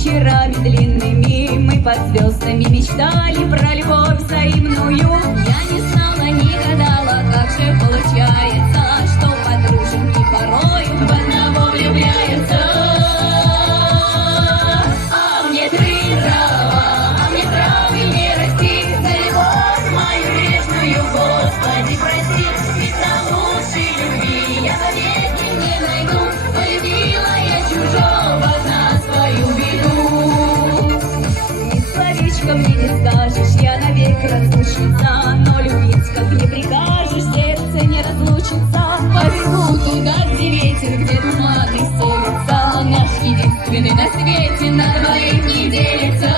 вечерами длинными мы под звездами мечтали про любовь взаимную. Я не знала, не гадала, как же получается, что подруженьки порой в одного влюбляются. А мне ты трава, а мне травы не расти, за любовь мою грешную, Господи, прости, ведь на лучшей любви я навеки не найду. Полюбила я чужого на свою беду. Ни словечком мне не скажешь, я навек разлучница, но любить, как не прикажешь, сердце не разлучится. Побегу туда, где ветер, где туманы селятся, наш единственный на свете на двоих не делится.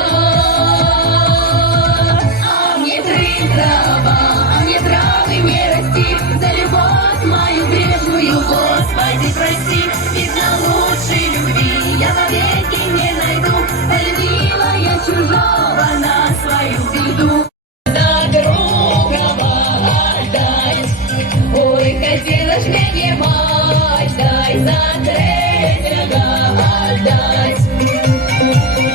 А мне ты трава, а мне травы не расти, за любовь мою грешную, Господи, прости, ведь на лучшей любви я навеки не найду. Полюбила я чужого на свою беду. За другого отдать, ой, хотела ж мне мать, дай за третьего отдать.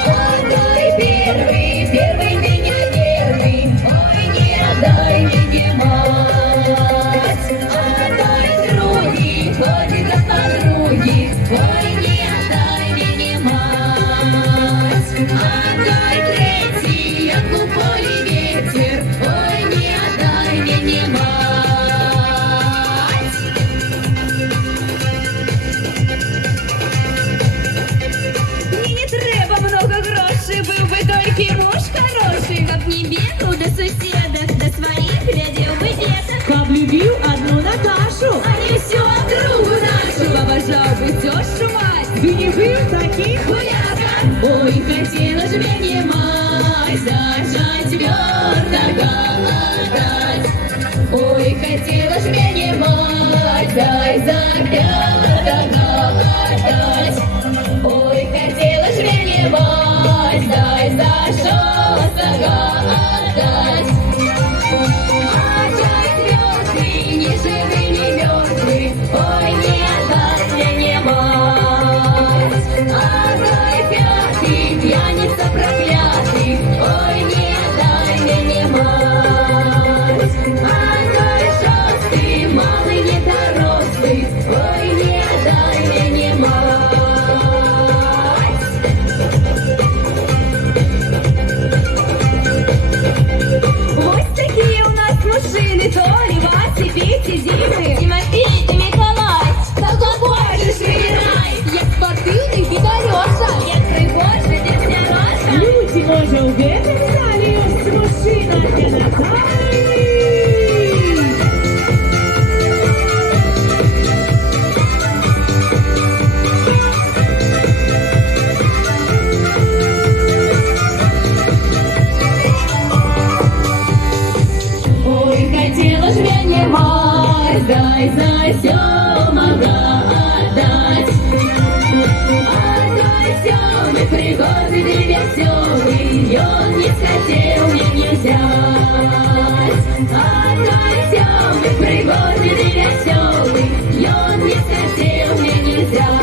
Отдай первый, первый меня первый, ой, не отдай мне мать. Отдай других, ходит от подруги, ой, не отдай мне мать. Отдай третий, от поле ветер, ой, не отдай мне мать. Мне не треба много грошей, был бы только муж хороший, как не бегал до соседок, до своих глядел бы деток. Облюбил одну Наташу, А не всю округу нашу обожал бы тещу мать. ты не был таких? Гуляка, ой, хотела ж мне мать, зажать твердого отдать. Ой, хотела ж мне мать, дай за пятого отдать. Ой, хотела ж мне мать, дай за шестого отдать. Отдай звезды, ни живы, ни мертвы, ой, не отдай мне мать. Отдай пятый, пьяница проклятый, ой, не отдай мне мать. Отдай шестый, малый недорослый, ой, не отдай мне мать. Вот такие у нас мужчины, Толи, Вася, Петя, Димы, Тимофей и Николай. Какой хочешь выбирай. Як спортивний від Альоша, як пригожий від Сяроша. Люди, може, у гэтым зале ёсць мужчына для Наталі? Ой, хотела ж мне мать, дай за сёмого отдать. Отдай сёмый, пригожий и весёлый, он не хотел меня взять. Отдай сёмый, пригожий и весёлый, он не хотел меня взять.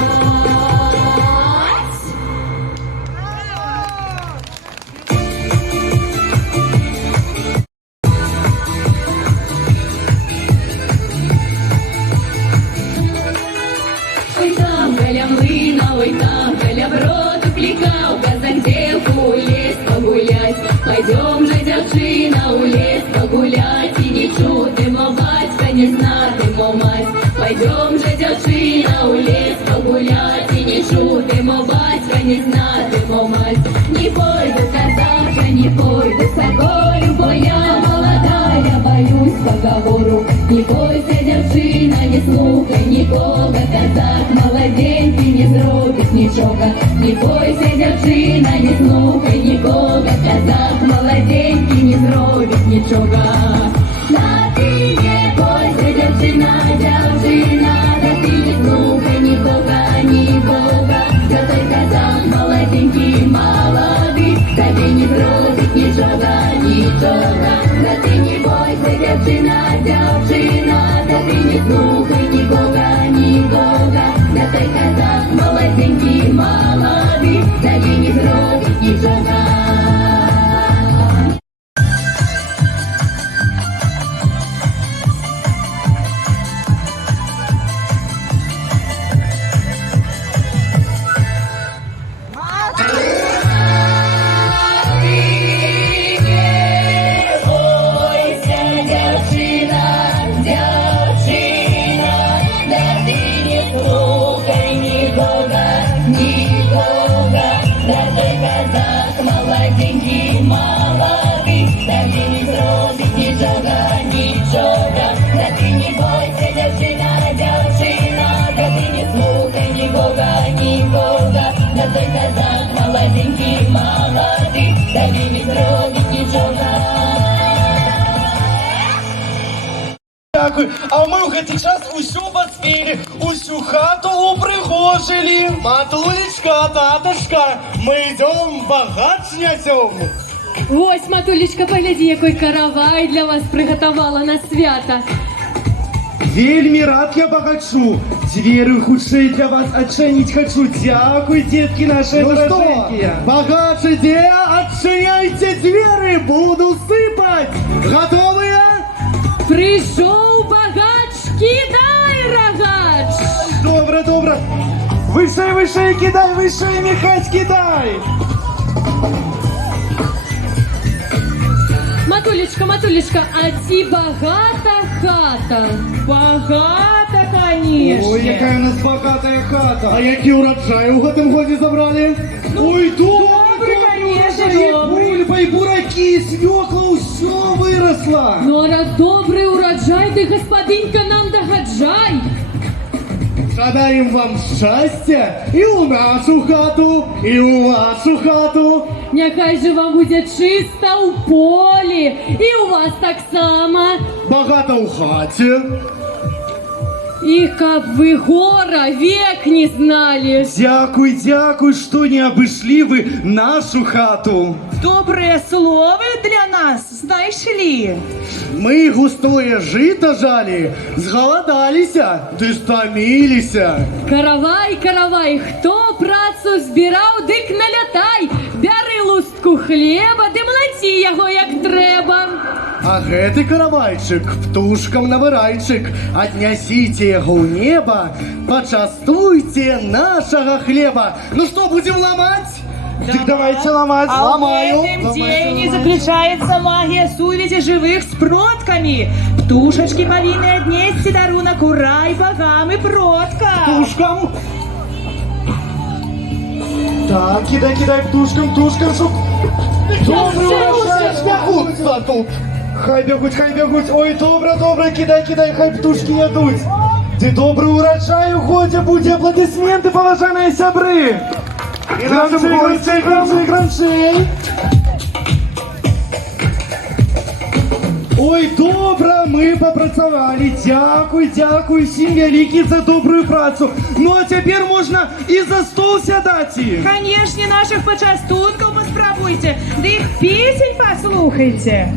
Ой, там Галя млына, ой, там Галя броду кликал, казантелку у лес погулять. Пойдем же, девчина, у лес погулять, и не чудимо, батька не знатимо мать. Пойдем же, девчина, у лес погулять, и не чудимо, батька не знатимо мать. Не пойду, казака, не пойду, соколю, бо я молодая, боюсь поговору. Не бойся, девчина, не слухай нікого, казак молоденький не зробить нічого. Не бойся, девчина, не слухай нікого, казак молоденький не зробить нічого. Та ти не бойся, девчина, девчина, та ти не слухай нікого, нікого. Та той казак молоденький, молодий, тобі не зробить нічого, нічого. Та ти не бойся, девчина, девчина, та ти не слухай нікого, нікого. Та той казак молоденький, молодий, тобі не зробить молоденький, молодий, та він не зробить нічого. Та ти не бойся, дівчина, та ти не слухай нікого. Та той казак молоденький, молодий, та він не зробить нічого. Дякую. А ми в цей час усю поспіли, усю хату упригожили. Матулечка, татушка, ми йдемо багать несем. Ось, матулечка, погляді, який каравай для вас приготувала на свята. Вельми рад я богачу. Двери худшие для вас отчинить хочу. Дякую, детки наши дорогенькие. Богаче, де отчиняйте двери, буду сыпать. Готовые? Прийшов багач, кидай, рогач! Добре, добре. Выше, выше, кидай, выше, Михась, кидай. Матулечка, а ці багата хата. Багато, конечно. Ой, яка у нас богатая хата. А які урожаї у гэтым годі забрали? Ой, добре, конечно, і добрий. бульба, і бураки, і свекла, усё выросла. Ну, а раз добрий урожай, ти, господинька, нам догаджай. Жадаем вам щастя і у нашу хату, і у вашу хату. Нехай же вам буде чисто у полі, і у вас так само. Багато у хаті. І каб ви гора век не знали. Дякуй, дякуй, що не обійшли ви нашу хату. Добрые слова для нас, знаешь ли? Мы густое жито жали, сголодалися, ты стомилися. Каравай, хто працю збирав, дик налятай. Бери лустку хліба, ди млаці його як треба. А гэты каравайчык, птушкам на вырайчык, отнясите яго ў неба, пачастуйте нашага хлеба. Ну что, будем ломать? Так давайте ломать, А ломаю. в этом деле заключается магия сувязи живых с продками. Птушечки повинны отнести дарунок урай богам и продкам. Птушкам. Так, кидай птушкам, чтоб добрый урожай бягутся тут. Хай бягуть, ой, добре, кидай, хай птушки ядуть. Ты добрый урожай у годе, будь аплодисменты, поважаные сябры. І гранчей. Ой, добра, ми попрацювали. Дякую всім великі за добрую працю. Ну а тепер можна і за стол сядати. Конечно, наших почастунков поспробуйте, да их песень послухайте.